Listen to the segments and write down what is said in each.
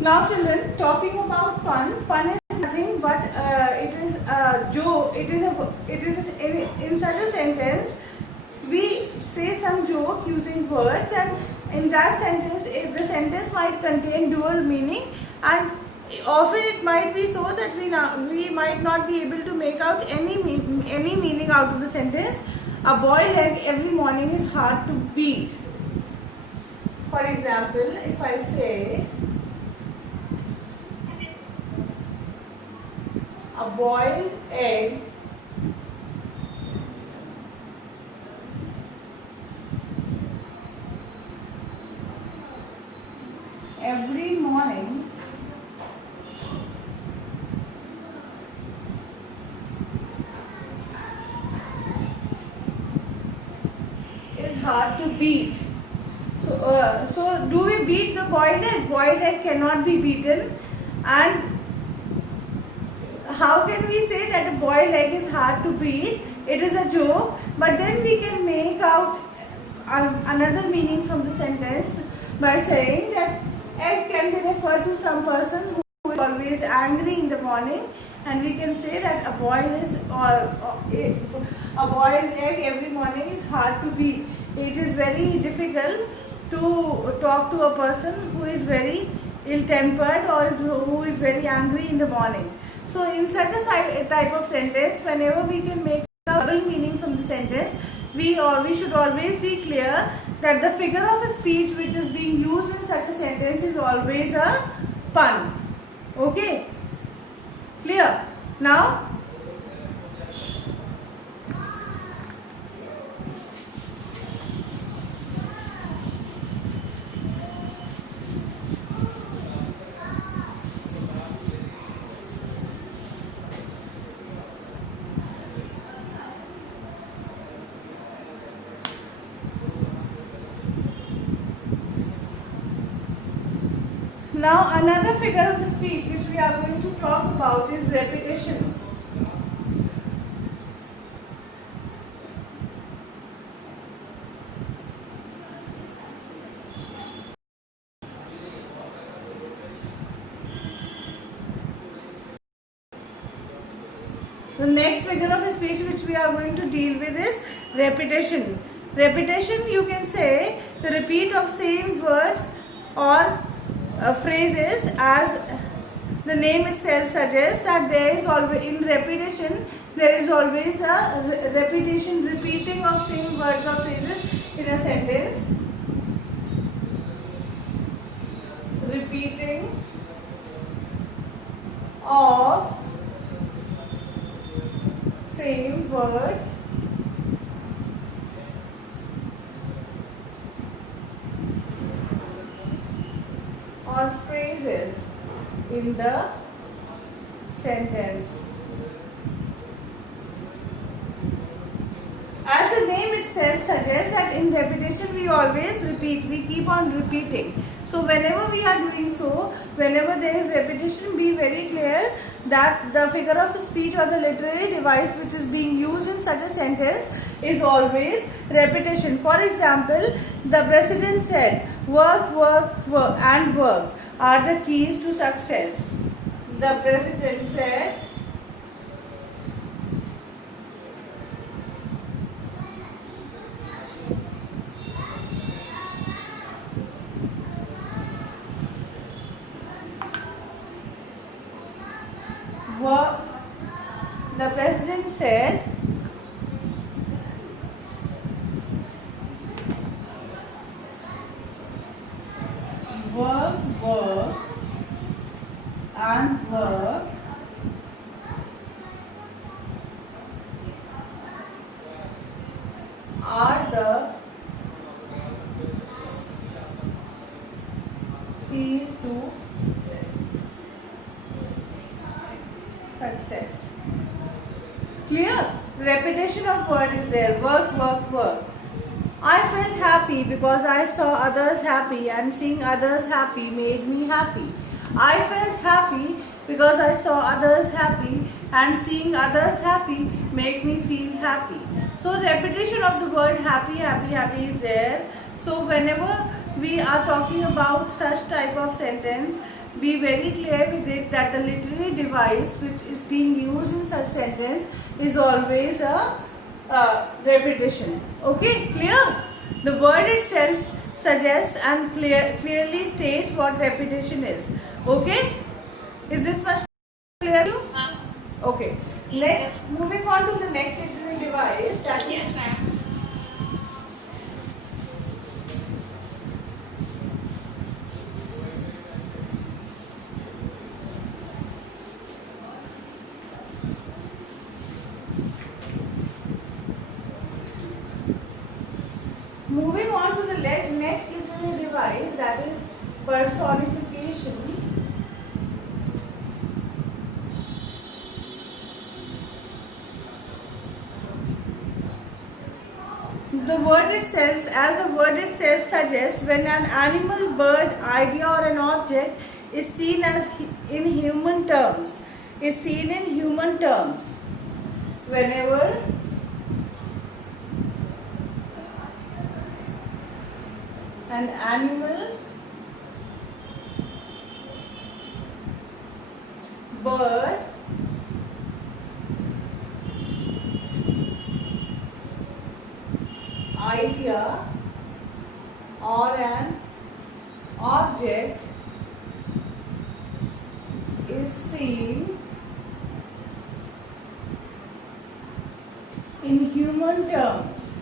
Now children, talking about fun is nothing but it is a joke. In such a sentence we say some joke using words, and in that sentence the sentence might contain dual meaning, and often it might be so that we might not be able to make out any meaning out of the sentence. A boiled egg every morning is hard to beat. For example, if I say a boiled egg every morning is hard to beat. So do we beat the boiled egg? Boiled egg cannot be beaten. And how can we say that a boiled egg is hard to beat? It is a joke, but then we can make out another meaning from the sentence by saying that egg can be referred to some person who is always angry in the morning, and we can say that a boiled egg every morning is hard to beat. It is very difficult to talk to a person who is very ill-tempered or who is very angry in the morning. So in such a type of sentence, whenever we can make a double meaning from the sentence, we should always be clear that the figure of speech which is being used in such a sentence is always a pun. Okay? Clear? Now, another figure of speech which we are going to talk about is repetition. The next figure of speech which we are going to deal with is repetition. Repetition, you can say the repeat of same words or phrases, as the name itself suggests that there is always in repetition there is always a repetition, repeating of same words or phrases in a sentence. Repeating of same words or phrases in the sentence. As the name itself suggests that in repetition we always repeat, we keep on repeating. So whenever we are doing so, whenever there is repetition, be very clear that the figure of speech or the literary device which is being used in such a sentence is always repetition. For example, the president said, work, work, work and work are the keys to success. The president said, work, the president said, work, work and work are the keys to success. Clear? Repetition of word is there. Work, work, work. I felt happy because I saw others happy, and seeing others happy made me happy. I felt happy because I saw others happy, and seeing others happy made me feel happy. So repetition of the word happy, happy, happy is there. So whenever we are talking about such type of sentence, be very clear with it that the literary device which is being used in such sentence is always a repetition. Okay, clear? The word itself suggests and clearly states what repetition is. Okay, is this much clear to you? Okay. Next, moving on to the next literary device, that is Yes, ma'am. moving on to the next literary device, that is personification. The word itself, as the word itself suggests, when an animal, bird, idea or an object is seen as in human terms, whenever an animal, bird, idea or an object is seen in human terms,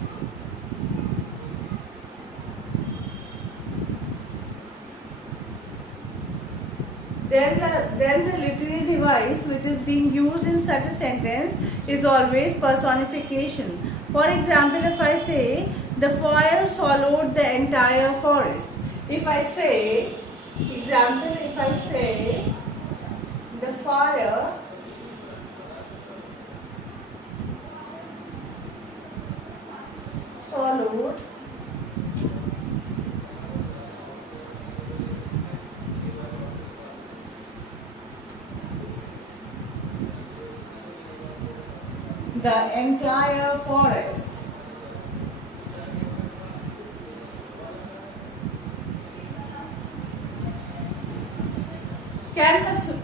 then the literary device which is being used in such a sentence is always personification. For example, if I say the fire swallowed the entire forest. If I say, example, if I say the fire swallowed the entire forest.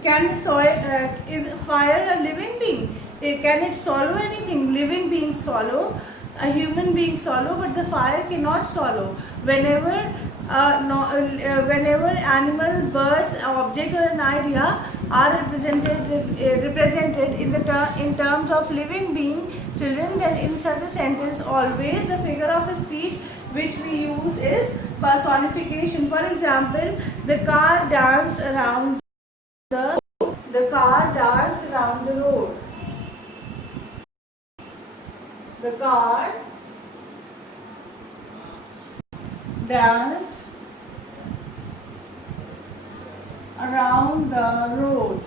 Can the soil, is fire a living being? Can it swallow anything? Living beings swallow, a human being swallow, but the fire cannot swallow. Whenever animal, birds, object or an idea are represented in terms of living being, children, then in such a sentence always the figure of speech which we use is personification. For example, the car danced around the car danced around the road. The car danced around the road.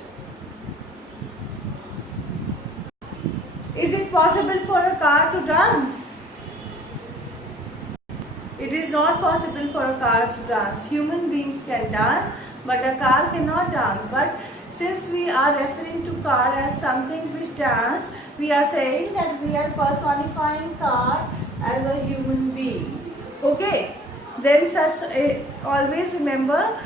Is it possible for a car to dance? It is not possible for a car to dance. Human beings can dance, but a car cannot dance. But since we are referring to car as something which dance, we are saying that we are personifying car as a human being. Okay? Then always remember,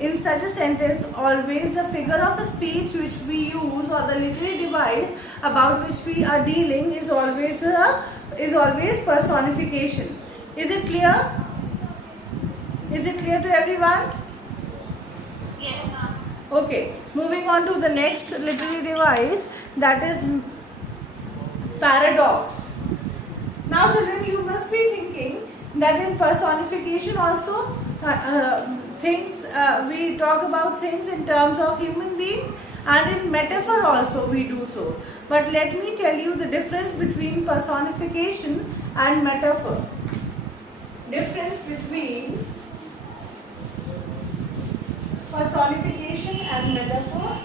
in such a sentence, always the figure of a speech which we use or the literary device about which we are dealing is always personification. Is it clear? Is it clear to everyone? Yes, ma'am. Okay, moving on to the next literary device, that is paradox. Now children, you must be thinking that in personification also we talk about things in terms of human beings, and in metaphor also we do so. But let me tell you the difference between personification and metaphor. Difference between personification and metaphor.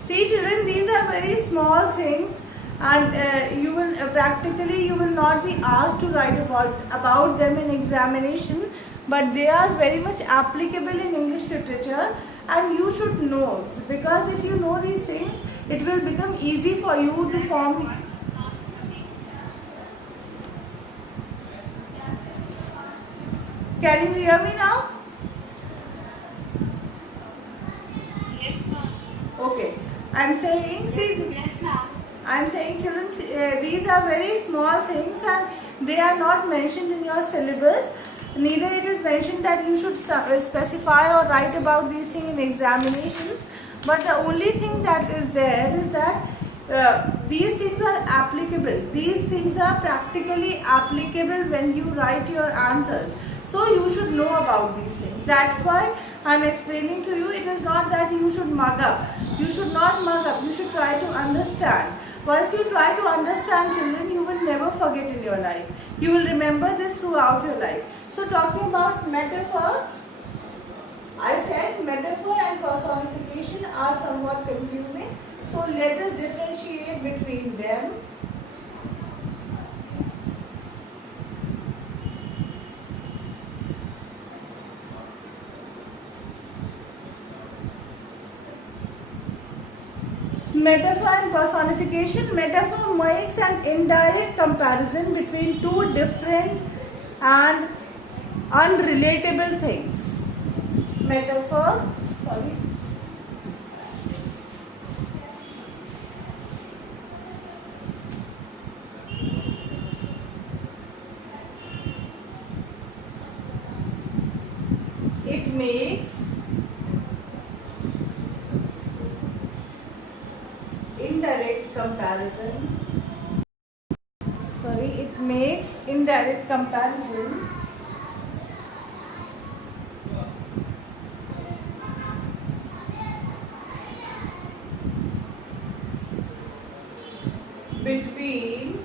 See children, these are very small things, and you will practically you will not be asked to write about them in examination, but they are very much applicable in English literature, and you should know, because if you know these things, it will become easy for you to form. Can you hear me now? Yes, ma'am. Okay. I'm saying, see, Yes, ma'am. I'm saying, children, these are very small things and they are not mentioned in your syllabus. Neither it is mentioned that you should specify or write about these things in examinations. But the only thing that is there is that these things are applicable. These things are practically applicable when you write your answers. So you should know about these things. That's why I'm explaining to you. It is not that you should mug up. You should not mug up. You should try to understand. Once you try to understand, children, you will never forget in your life. You will remember this throughout your life. So talking about metaphor, I said metaphor and personification are somewhat confusing. So let us differentiate between them. Metaphor and personification. Metaphor makes an indirect comparison between two different and unrelatable things. Metaphor, sorry. It makes indirect comparison. Sorry, it makes indirect comparison between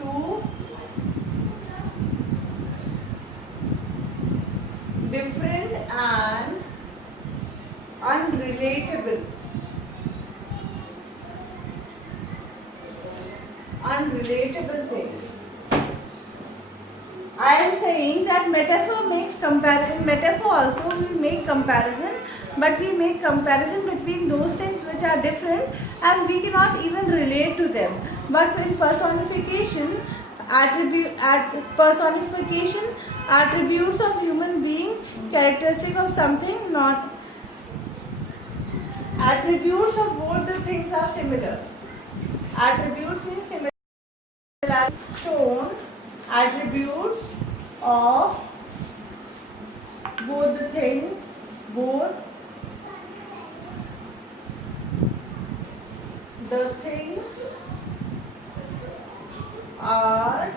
two different and unrelatable things. I am saying that metaphor makes comparison. Metaphor also we make comparison, but we make comparison between those things which are different and we cannot even relate to them. But in personification, personification attributes of human being, characteristic of something, not attributes of both the things are similar. Attributes means similar. Shown attributes of both the things, both the things are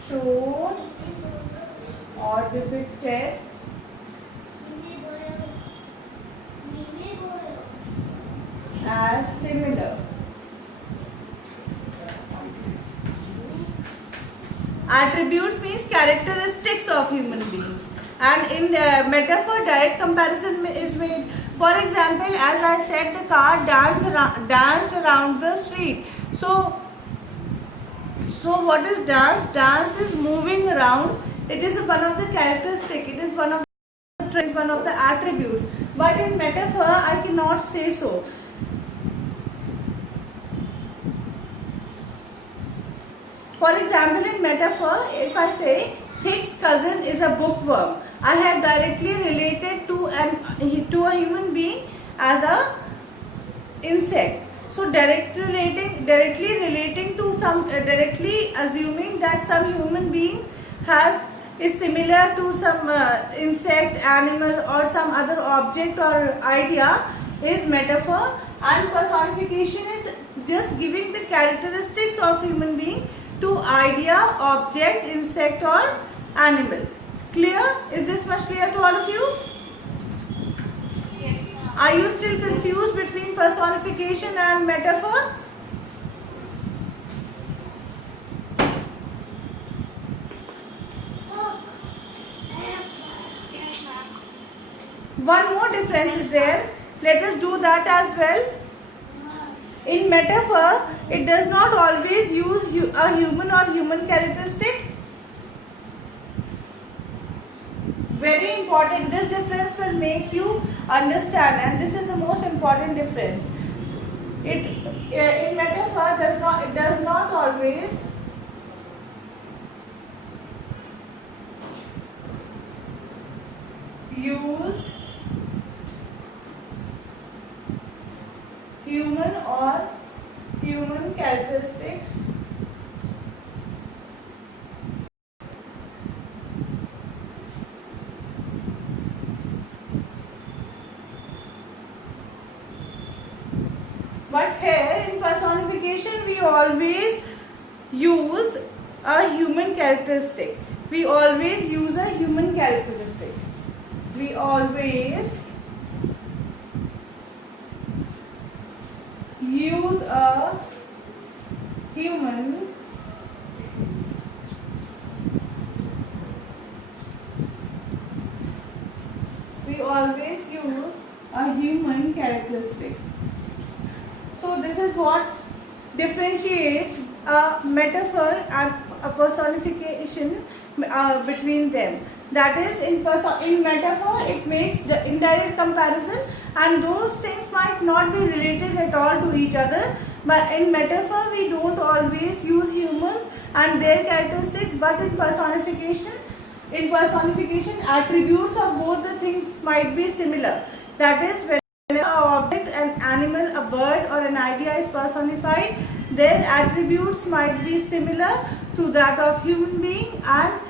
shown or depicted as similar. Attributes means characteristics of human beings, and in the metaphor direct comparison is made. For example, as I said, the car danced around the street. So what is dance? Dance is moving around. It is one of the characteristic. It is one of the traits, one of the attributes. But in metaphor, I cannot say so. For example, in metaphor, if I say Higgs' cousin is a bookworm, I have directly related to a human being as a insect. So directly relating to some, directly assuming that some human being is similar to some insect, animal, or some other object or idea is metaphor, and personification is just giving the characteristics of human being to idea, object, insect or animal. Clear? Is this much clear to all of you? Yes, ma'am. Are you still confused between personification and metaphor? Yes, ma'am. One more difference is there. Let us do that as well. In metaphor, it does not always use a human or human characteristic. Very important. This difference will make you understand, and this is the most important difference. It in metaphor does not always use human or human characteristics but here in personification we always use a human characteristic. We always use a human characteristic. We always use a human characteristic. So this is what differentiates a metaphor and a personification between them. That is, in metaphor it makes the indirect comparison, and those things might not be related at all to each other. But in metaphor we don't always use humans and their characteristics, but in personification attributes of both the things might be similar. That is, when an object, an animal, a bird or an idea is personified, their attributes might be similar to that of human being, and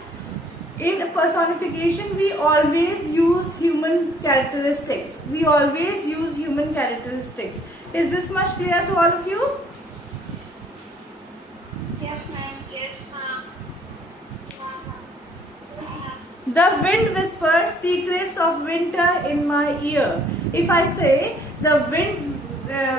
in personification we always use human characteristics. We always use human characteristics. Is this much clear to all of you? Yes, ma'am. Yes, ma'am. The wind whispered secrets of winter in my ear. If I say the wind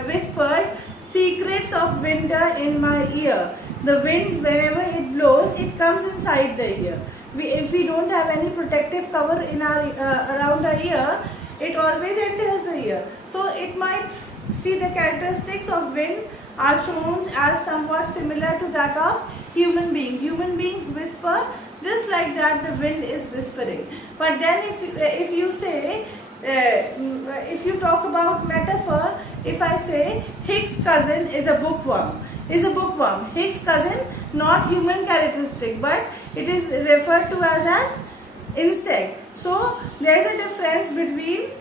whispered secrets of winter in my ear, the wind, whenever it blows, it comes inside the ear. If we don't have any protective cover in our around our ear, it always enters the ear. So it might see the characteristics of wind are shown as somewhat similar to that of human being. Human beings whisper just like that the wind is whispering. But then if you say if you talk about metaphor, if I say Higgs' cousin is a bookworm, Higgs' cousin, not human characteristic, but it is referred to as an insect. So there is a difference between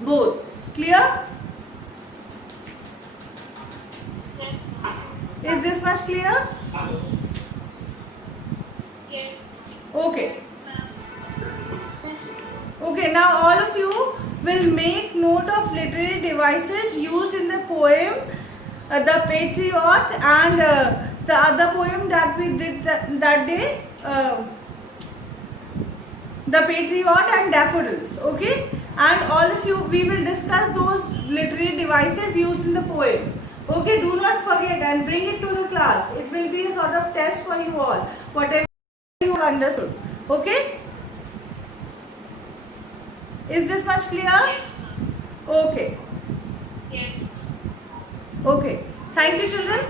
both. Clear? Yes, ma'am. Is this much clear? Yes, Okay. ma'am. Okay, now all of you will make note of literary devices used in the poem The Patriot, and the other poem that we did that day, The Patriot and Daffodils. Okay, and all of you, we will discuss those literary devices used in the poem. Okay, do not forget and bring it to the class. It will be a sort of test for you all, whatever you understood. Okay, is this much clear? Yes, ma'am. Okay. Yes. Okay. Thank you, children.